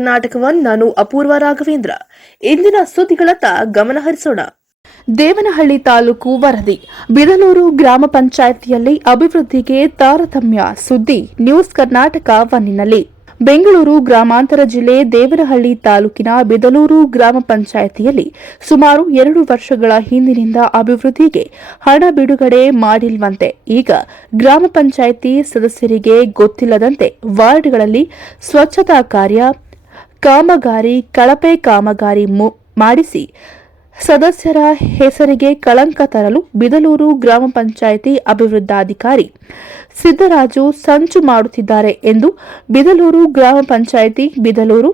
ಕರ್ನಾಟಕವನ್ನು ನಾನು ಅಪೂರ್ವ ರಾಘವೇಂದ್ರ. ಇಂದಿನ ಸುದ್ದಿಗಳತ್ತ ಗಮನ ಹರಿಸೋಣ. ದೇವನಹಳ್ಳಿ ತಾಲೂಕು ವರದಿ. ಬಿದಲೂರು ಗ್ರಾಮ ಪಂಚಾಯಿತಿಯಲ್ಲಿ ಅಭಿವೃದ್ಧಿಗೆ ತಾರತಮ್ಯ. ಸುದ್ದಿ ನ್ಯೂಸ್ ಕರ್ನಾಟಕ ಒನ್ನಿನಲ್ಲಿ. ಬೆಂಗಳೂರು ಗ್ರಾಮಾಂತರ ಜಿಲ್ಲೆ ದೇವನಹಳ್ಳಿ ತಾಲೂಕಿನ ಬಿದಲೂರು ಗ್ರಾಮ ಪಂಚಾಯಿತಿಯಲ್ಲಿ ಸುಮಾರು 2 ವರ್ಷಗಳ ಹಿಂದಿನಿಂದ ಅಭಿವೃದ್ಧಿಗೆ ಹಣ ಬಿಡುಗಡೆ ಮಾಡಿಲ್ವಂತೆ. ಈಗ ಗ್ರಾಮ ಪಂಚಾಯಿತಿ ಸದಸ್ಯರಿಗೆ ಗೊತ್ತಿಲ್ಲದಂತೆ ವಾರ್ಡ್ಗಳಲ್ಲಿ ಸ್ವಚ್ಛತಾ ಕಾರ್ಯ, ಕಾಮಗಾರಿ, ಕಳಪೆ ಕಾಮಗಾರಿ ಮಾಡಿಸಿ ಸದಸ್ಯರ ಹೆಸರಿಗೆ ಕಳಂಕ ತರಲು ಬಿದಲೂರು ಗ್ರಾಮ ಪಂಚಾಯಿತಿ ಅಭಿವೃದ್ಧಾಧಿಕಾರಿ ಸಿದ್ದರಾಜು ಸಂಚು ಮಾಡುತ್ತಿದ್ದಾರೆ ಎಂದು ಬಿದಲೂರು ಗ್ರಾಮ ಪಂಚಾಯಿತಿ ಬಿದಲೂರು,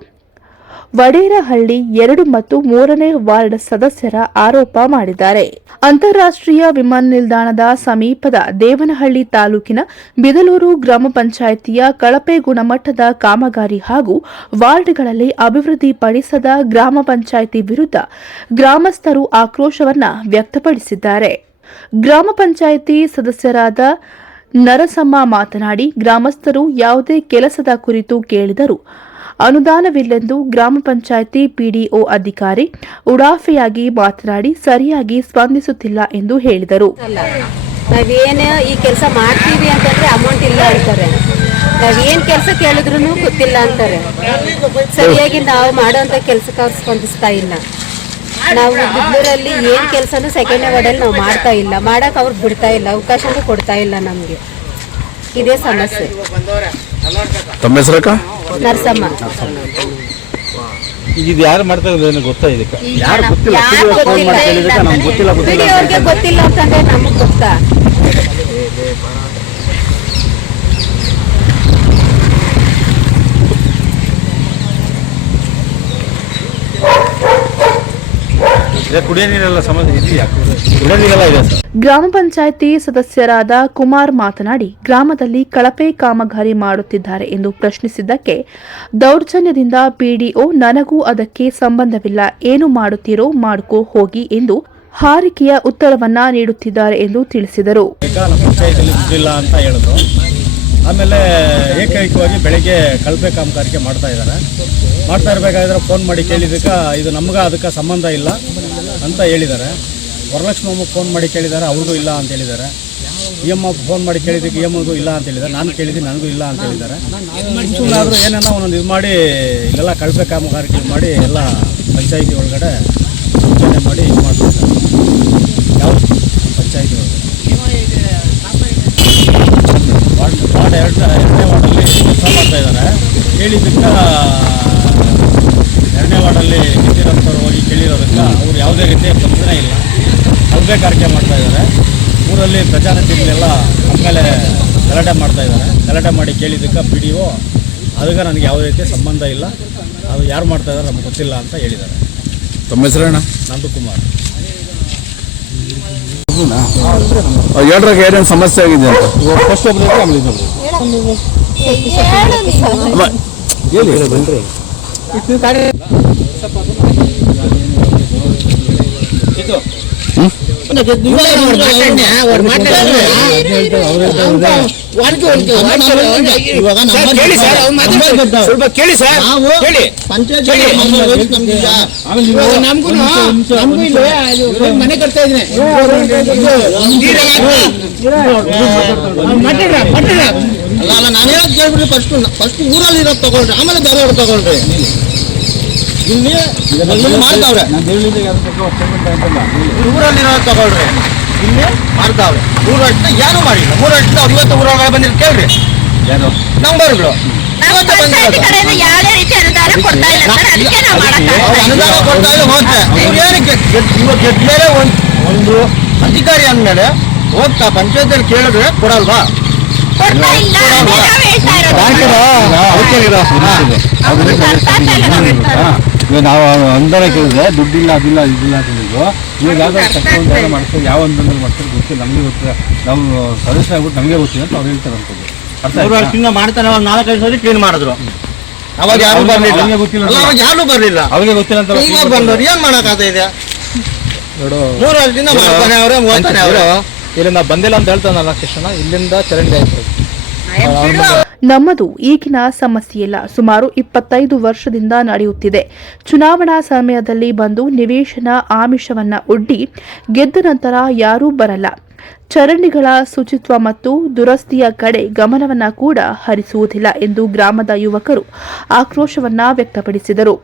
ವಡೇರಹಳ್ಳಿ 2 ಮತ್ತು 3ನೇ ವಾರ್ಡ್ ಸದಸ್ಯರ ಆರೋಪ ಮಾಡಿದ್ದಾರೆ. ಅಂತಾರಾಷ್ಟ್ರೀಯ ವಿಮಾನ ನಿಲ್ದಾಣದ ಸಮೀಪದ ದೇವನಹಳ್ಳಿ ತಾಲೂಕಿನ ಬಿದಲೂರು ಗ್ರಾಮ ಪಂಚಾಯಿತಿಯ ಕಳಪೆ ಗುಣಮಟ್ಟದ ಕಾಮಗಾರಿ ಹಾಗೂ ವಾರ್ಡ್ಗಳಲ್ಲಿ ಅಭಿವೃದ್ಧಿಪಡಿಸದ ಗ್ರಾಮ ಪಂಚಾಯಿತಿ ವಿರುದ್ಧ ಗ್ರಾಮಸ್ಥರು ಆಕ್ರೋಶವನ್ನ ವ್ಯಕ್ತಪಡಿಸಿದ್ದಾರೆ. ಗ್ರಾಮ ಪಂಚಾಯಿತಿ ಸದಸ್ಯರಾದ ನರಸಮ್ಮ ಮಾತನಾಡಿ, ಗ್ರಾಮಸ್ಥರು ಯಾವುದೇ ಕೆಲಸದ ಕುರಿತು ಕೇಳಿದರೂ ಅನುದಾನವಿಲ್ಲೆಂದು ಗ್ರಾಮ ಪಂಚಾಯಿತಿ ಪಿಡಿಒ ಅಧಿಕಾರಿ ಉಡಾಫೆಯಾಗಿ ಮಾತನಾಡಿ ಸರಿಯಾಗಿ ಸ್ಪಂದಿಸುತ್ತಿಲ್ಲ ಎಂದು ಹೇಳಿದರು. ನಾವೇನು ಈ ಕೆಲಸ ಮಾಡ್ತೀವಿ ಅಂತಂದ್ರೆ ಅಮೌಂಟ್ ಇಲ್ಲ ಅಂತಾರೆ. ನಾವೇನ್ ಕೆಲಸ ಕೇಳಿದ್ರು ಗೊತ್ತಿಲ್ಲ ಅಂತಾರೆ. ಸರಿಯಾಗಿ ನಾವು ಮಾಡೋಂಥ ಕೆಲಸಕ್ಕೆ ಅವ್ರು ಸ್ಪಂದಿಸ್ತಾ ಇಲ್ಲ. ನಾವು ಬಿದ್ದೂರಲ್ಲಿ ಏನ್ ಕೆಲಸನೂ ಸೆಕೆಂಡ್ ವಾರ್ಡಲ್ಲಿ ನಾವು ಮಾಡ್ತಾ ಇಲ್ಲ. ಮಾಡಕ್ ಅವ್ರು ಬಿಡ್ತಾ ಇಲ್ಲ, ಅವಕಾಶನೂ ಕೊಡ್ತಾ ಇಲ್ಲ ನಮ್ಗೆ. ಇದೇ ಸಮಸ್ಯೆ. ತಮ್ಮ ಹೆಸರಕ್ಕ? ನರಸಮ್ಮ. ಇದು ಯಾರು ಮಾಡ್ತಾ ಇರೋದು ಗೊತ್ತಾ? ಇದಕ್ಕೆ ಅವ್ರಿಗೆ ಗೊತ್ತಿಲ್ಲ ಅಂತಂದ್ರೆ ನಮಗ್ ಗೊತ್ತಾ? ಕುಡಿಯೋ ನೀರೆಲ್ಲ ಸಮಸ್ಯೆ ಇದೆಯಾ? ಕುಡಿಯೋ ನೀರೆಲ್ಲ ಇದೆ. ಗ್ರಾಮ ಪಂಚಾಯಿತಿ ಸದಸ್ಯರಾದ ಕುಮಾರ್ ಮಾತನಾಡಿ, ಗ್ರಾಮದಲ್ಲಿ ಕಳಪೆ ಕಾಮಗಾರಿ ಮಾಡುತ್ತಿದ್ದಾರೆ ಎಂದು ಪ್ರಶ್ನಿಸಿದ್ದಕ್ಕೆ ದೌರ್ಜನ್ಯದಿಂದ ಪಿಡಿಒ ನನಗೂ ಅದಕ್ಕೆ ಸಂಬಂಧವಿಲ್ಲ, ಏನು ಮಾಡುತ್ತೀರೋ ಮಾಡ್ಕೋ ಹೋಗಿ ಎಂದು ಹಾರಿಕೆಯ ಉತ್ತರವನ್ನ ನೀಡುತ್ತಿದ್ದಾರೆ ಎಂದು ತಿಳಿಸಿದರು. ಅಂತ ಹೇಳಿದ್ರು. ಆಮೇಲೆ ಏಕೈಕವಾಗಿ ಬೆಳಗ್ಗೆ ಕಳಪೆ ಕಾಮಗಾರಿಕೆ ಮಾಡ್ತಾ ಇರಬೇಕಾದ್ರೆ ಫೋನ್ ಮಾಡಿ ಕೇಳಿದಕ್ಕೆ ಇದು ನಮ್ಗೆ ಅದಕ್ಕೆ ಸಂಬಂಧ ಇಲ್ಲ ಅಂತ ಹೇಳಿದ್ದಾರೆ. ವರಲಕ್ಷ್ಮಮ್ಮ ಫೋನ್ ಮಾಡಿ ಕೇಳಿದ್ದಾರೆ, ಅವ್ರಿಗೂ ಇಲ್ಲ ಅಂತ ಹೇಳಿದ್ದಾರೆ. EM ಫೋನ್ ಮಾಡಿ ಕೇಳಿದ್ದಕ್ಕೆ EMಗೂ ಇಲ್ಲ ಅಂತ ಹೇಳಿದ್ದಾರೆ. ನಾನು ಕೇಳಿದ್ದೀನಿ, ನನಗೂ ಇಲ್ಲ ಅಂತ ಹೇಳಿದ್ದಾರೆ. ಸುಮ್ಮನಾದರೂ ಏನೇನೋ ಒಂದೊಂದು ಇದು ಮಾಡಿ ಇಲ್ಲೆಲ್ಲ ಕಳಪೆ ಕಾಮಗಾರಿಕೆ ಮಾಡಿ ಎಲ್ಲ ಪಂಚಾಯಿತಿ ಒಳಗಡೆ ಸೂಚನೆ ಮಾಡಿ ಇದು ಮಾಡ್ತಿದ್ದಾರೆ. ಯಾವ ಪಂಚಾಯಿತಿ ಒಳಗಡೆ ವಾರ್ಡ್ 2ನೇ ವಾರ್ಡಲ್ಲಿ ಕೆಲಸ ಮಾಡ್ತಾಯಿದ್ದಾರೆ. ಹೇಳಿದ್ದಕ್ಕೆ 2ನೇ ವಾರ್ಡಲ್ಲಿ ನಿಂತಿರೋಂಥವ್ರು ಹೋಗಿ ಕೇಳಿರೋದಕ್ಕೆ ಅವ್ರು ಯಾವುದೇ ರೀತಿಯ ತೊಂದರೆ ಇಲ್ಲ, ಕಳಪೆ ಕಾರ್ಯ ಮಾಡ್ತಾಯಿದ್ದಾರೆ. ಊರಲ್ಲಿ ಪ್ರಜಾಪ್ರತಿನಿಧಿಗಳೆಲ್ಲ ಆಮೇಲೆ ಗಲಾಟೆ ಮಾಡ್ತಾಯಿದ್ದಾರೆ. ಗಲಾಟೆ ಮಾಡಿ ಕೇಳಿದ್ದಕ್ಕೆ PDO ಅದಕ್ಕೆ ನನಗೆ ಯಾವುದೇ ರೀತಿಯ ಸಂಬಂಧ ಇಲ್ಲ, ಅದು ಯಾರು ಮಾಡ್ತಾಯಿದ್ದಾರೆ ನಮ್ಗೆ ಗೊತ್ತಿಲ್ಲ ಅಂತ ಹೇಳಿದ್ದಾರೆ. ತಮ್ಮ ಹೆಸರಣ್ಣ? ನಂದಕುಮಾರ್. ಹೇಳ್ರಾಗ ಏನೇನು ಸಮಸ್ಯೆ ಆಗಿದೆ ಅಂತ ಫಸ್ಟ್ ಹೇಳಿ ಬನ್ರಿ. ಮನೆ ಕಟ್ತಾ ಇದ್ದೀನಿ. ಅಲ್ಲ ನಾನು ಹೇಳೋದು ಕೇಳ್ಬಿಡ್ರಿ. ಫಸ್ಟ್ ಊರಲ್ಲಿ ಇರೋದು ತಗೊಳ್ರಿ, ಆಮೇಲೆ ಬೇರೆ ತಗೊಳ್ರಿ. ಇಲ್ಲಿ ಮಾಡ್ತಾವ್ರೆ, ಊರಲ್ಲಿರೋದು ತಗೊಳ್ರಿ, ಇಲ್ಲಿ ಮಾಡ್ತಾವ್ರೆ. 3 ವರ್ಷ ಏನೂ ಮಾಡಿಲ್ಲ. 3 ವರ್ಷದಿಂದ 50 ಊರೊಳಗೆ ಬಂದಿದ್ದು ಕೇಳ್ರಿ. ಏನು ನಂಬರ್ಗಳು ಅನುದಾನ ಕೊಡ್ತಾ ಇಲ್ಲ. ಹೋಗ್ತಾ ಇವ್ರು ಏನಕ್ಕೆ ಗೆದ್ದ ಮೇಲೆ ಒಂದು ಅಧಿಕಾರಿ ಅಂದಮೇಲೆ ಹೋಗ್ತಾ ಪಂಚಾಯತಿಯಲ್ಲಿ ಕೇಳಿದ್ರೆ ಕೊಡಲ್ವಾ? ನಾವು ಅನುದಾನ ಕೇಳಿದ್ರೆ ದುಡ್ಡಿಲ್ಲ, ಅದಿಲ್ಲ, ಇದಿಲ್ಲ ಅಂತಂದಿದ್ದು. ಇವಾಗ ಯಾವ್ದಾದ್ರು ತಗೊಂಡು ಮಾಡ್ತಾರೆ, ಯಾವ ಅನುದಾನ ಮಾಡ್ತಾರೆ ಗೊತ್ತಿಲ್ಲ, ನಮಗೆ ಗೊತ್ತಿಲ್ಲ. ನಾವು ಸದಸ್ಯ ಆಗ್ಬಿಟ್ಟು ನಮಗೆ ಗೊತ್ತಿಲ್ಲ ಅಂತ ಅವ್ರು ಹೇಳ್ತಾರೆ ಅಂತದ್ದು. ಮಾಡ್ತಾನೆ. 4-5 ಸರಿ ಕ್ಲೀನ್ ಮಾಡಿದ್ರು. ಅವಾಗ ಯಾರು ಬರ್ಲಿಲ್ಲ, ಯಾರು ಬರ್ಲಿಲ್ಲ, ಅವ್ರಿಗೆ ಗೊತ್ತಿಲ್ಲ ಅಂತ ಬಂದವ್ರು ಏನ್ ಮಾಡಕ್ಕಾಗ್ತಾ ಇದೆ? 3 ವರ್ಷದಿಂದ ಮಾಡ್ತಾನೆ ಅವ್ರೆ, 30 ಅವರು ಇಲ್ಲಿಂದ ಬಂದಿಲ್ಲ ಅಂತ ಹೇಳ್ತಾನಲ್ಲ ಕೃಷ್ಣ. ಇಲ್ಲಿಂದ ಚರಂಡಿ ಆಯ್ತು, ನಮ್ಮದು ಈಗಿನ ಸಮಸ್ಯೆಯಲ್ಲ, ಸುಮಾರು 25 ವರ್ಷದಿಂದ ನಡೆಯುತ್ತಿದೆ. ಚುನಾವಣಾ ಸಮಯದಲ್ಲಿ ಬಂದು ನಿವೇಶನ ಆಮಿಷವನ್ನ ಒಡ್ಡಿ ಗೆದ್ದ ನಂತರ ಯಾರೂ ಬರಲ್ಲ. ಚರಂಡಿಗಳ ಶುಚಿತ್ವ ಮತ್ತು ದುರಸ್ತಿಯ ಕಡೆ ಗಮನವನ್ನ ಕೂಡ ಹರಿಸುವುದಿಲ್ಲ ಎಂದು ಗ್ರಾಮದ ಯುವಕರು ಆಕ್ರೋಶವನ್ನ ವ್ಯಕ್ತಪಡಿಸಿದರು.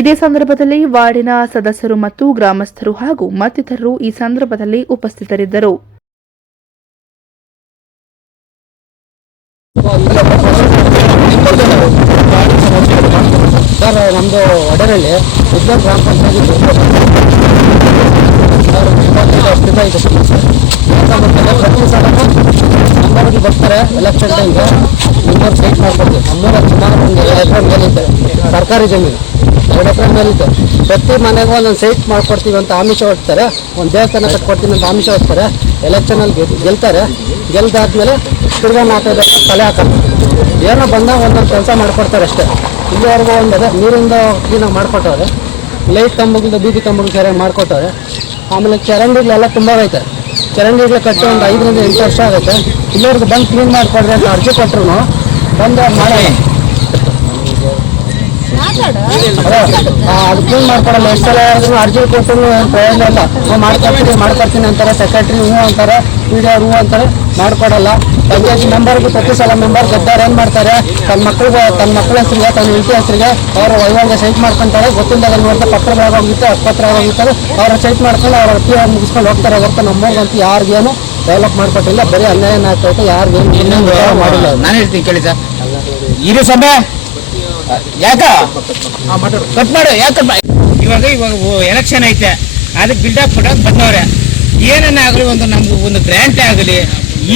ಇದೇ ಸಂದರ್ಭದಲ್ಲಿ ವಾರ್ಡಿನ ಸದಸ್ಯರು ಮತ್ತು ಗ್ರಾಮಸ್ಥರು ಹಾಗೂ ಮತ್ತಿತರರು ಈ ಸಂದರ್ಭದಲ್ಲಿ ಉಪಸ್ಥಿತರಿದ್ದರು. ಸರ್, ನಮ್ಮದು ಒಡೆರಳ್ಳಿ ಉದ್ಯೋಗ ಗ್ರಾಮ ಪಂಚಾಯತ್ ವರ್ಷದಿಂದ ಇದೆ ಸಮಸ್ಯೆ. ಪ್ರತಿ ಸಲ ನಮ್ಮೂರಿಗೆ ಬರ್ತಾರೆ ಎಲೆಕ್ಷನ್ ಟೈಮ್ಗೆ ನಿಮ್ಮೂರು ಸೈಟ್ ಮಾಡ್ಕೊಡ್ತೀವಿ. ನಮ್ಮೂರಲ್ಲಿ ಸುಮಾರು ಒಂದು 2 ಎಕರೆ ಮೇಲಿದೆ ಸರ್ಕಾರಿ ಜಮೀನು, 2 ಎಕರೆ ಮೇಲಿದೆ. ಪ್ರತಿ ಮನೆಗೂ ಒಂದೊಂದು ಸೈಟ್ ಮಾಡ್ಕೊಡ್ತೀವಿ ಅಂತ ಆಮಿಷ ಹೊಡ್ತಾರೆ. ಒಂದು ದೇವಸ್ಥಾನ ಕಟ್ಕೊಡ್ತೀನಿ ಅಂತ ಆಮಿಷ ಹೊಡ್ತಾರೆ. ಎಲೆಕ್ಷನಲ್ಲಿ ಗೆಲ್ತಾರೆ. ಗೆಲ್ದಾದ್ಮೇಲೆ ತಿರ್ಗಾ 4-5 ವರ್ಷ ತಲೆ ಹಾಕೋದು. ಏನೋ ಬಂದಾಗ ಒಂದೊಂದು ಕೆಲಸ ಮಾಡ್ಕೊಡ್ತಾರೆ ಅಷ್ಟೇ. ಇಲ್ಲಿವರೆಗೂ ಒಂದು ನೀರಿಂದ ಕ್ಲೀನಾಗಿ ಮಾಡಿಕೊಟ್ಟವ್ರೆ. ಲೈಟ್ ಕಂಬಗಳಿಂದ ಬೀದಿ ಕಂಬಗಳು ಸರಿಯಾಗಿ ಮಾಡಿಕೊಟ್ಟವ್ರೆ. ಆಮೇಲೆ ಚರಂಡಿಗಳೆಲ್ಲ ತುಂಬ ಐತೆ. ಚರಂಡಿಗಳು ಕಟ್ಟಿ ಒಂದು 5ರಿಂದ 8 ವರ್ಷ ಆಗುತ್ತೆ. ಇಲ್ಲಿವರೆಗೂ ಬಂದು ಕ್ಲೀನ್ ಮಾಡಿಕೊಡ್ರಿ ಅಂತ ಅರ್ಜಿ ಕೊಟ್ಟರು ಬಂದು ಮಾಡೋಲ್ಲ. ಅದು ಕ್ಲೀನ್ ಮಾಡ್ಕೊಡಲ್ಲ. ಎಷ್ಟು ಸಲ ಅರ್ಜಿ ಕೊಟ್ಟರು ಏನು ಪ್ರಯೋಜನ ಇಲ್ಲ. ಮಾಡ್ಕೊಡ್ತೀನಿ ಅಂತಾರೆ. ಸೆಕ್ರೆಟ್ರಿ ಹ್ಞೂ ಅಂತಾರೆ, PDO ಹ್ಞೂ ಅಂತಾರೆ, ಮಾಡ್ಕೊಡಲ್ಲ. ಪಂಚಾಯತ್ ಮೆಂಬರ್ಗೆ ಪ್ರತಿ ಸಲ ಮೆಂಬರ್ ಗೆದ್ದಾರೆ ಏನು ಮಾಡ್ತಾರೆ, ತನ್ನ ಮಕ್ಕಳ ಹೆಸರಿಗೆ, ತನ್ನ ಹೆಂಡತಿ ಹೆಸರಿಗೆ ಅವರು ವೈವಾಹಿಕ ಸೈಟ್ ಮಾಡ್ಕೊತಾರೆ. ಗೊತ್ತಿಲ್ಲದ ನೋಡ್ತಾ ಪತ್ರಗಳಾಗೋಗಿತ್ತು, ಆಸ್ಪತ್ರೆ ಆಗೋಗಿರ್ತಾರೆ. ಅವ್ರ ಸೈಟ್ ಮಾಡ್ಕೊಂಡು ಅವ್ರ PO ಮುಗಿಸ್ಕೊಂಡು ಹೋಗ್ತಾರೆ. ಹೊರತು ನಮ್ಮೂರಿಗಂತೂ ಯಾರಿಗೇನು ಡೆವಲಪ್ ಮಾಡ್ಕೊಟ್ಟಿಲ್ಲ. ಬರೀ ಅನ್ಯಾಯ ಆಗ್ತೈತೆ. ಯಾರಿಗೇನು ಮಾಡಿಲ್ಲ. ನಾನು ಹೇಳ್ತೀನಿ ಕೇಳಿ ಸರ್, ಇರೋ ಸಮಯ ಯಾಕ ಕಟ್ ಮಾಡು, ಯಾಕೆ ಇವಾಗ ಎಲೆಕ್ಷನ್ ಐತೆ, ಅದಕ್ಕೆ ಬಿಲ್ಡಪ್ ಕೊಡೋಕೆ ಬಂದವ್ರೆ. ಏನನ್ನ ಆಗಲಿ, ನಮ್ಗೆ ಒಂದು ಗ್ರ್ಯಾಂಟ್ ಆಗಲಿ,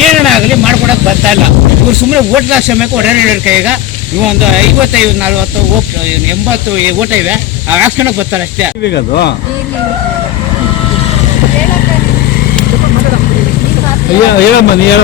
ಏನನ್ನ ಆಗಲಿ ಮಾಡ್ಕೊಡೋಕೆ ಬರ್ತಾ ಇಲ್ಲ. ಇವ್ರು ಸುಮ್ಮನೆ ಓಟ್ ಸಮಯಕ್ಕೆ ಒಡೆರ ಕೈಗ ಇವು ಒಂದು 55, 40, 80 ಓಟ ಇವೆ, ಹಾಕ್ಸ್ಕೊಳಕ್ ಬರ್ತಾರೆ ಅಷ್ಟೇ. ಅದು ಹೇಳಮ್ಮ, ನೀ ಹೇಳ.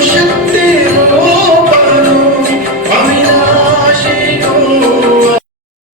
Pavitra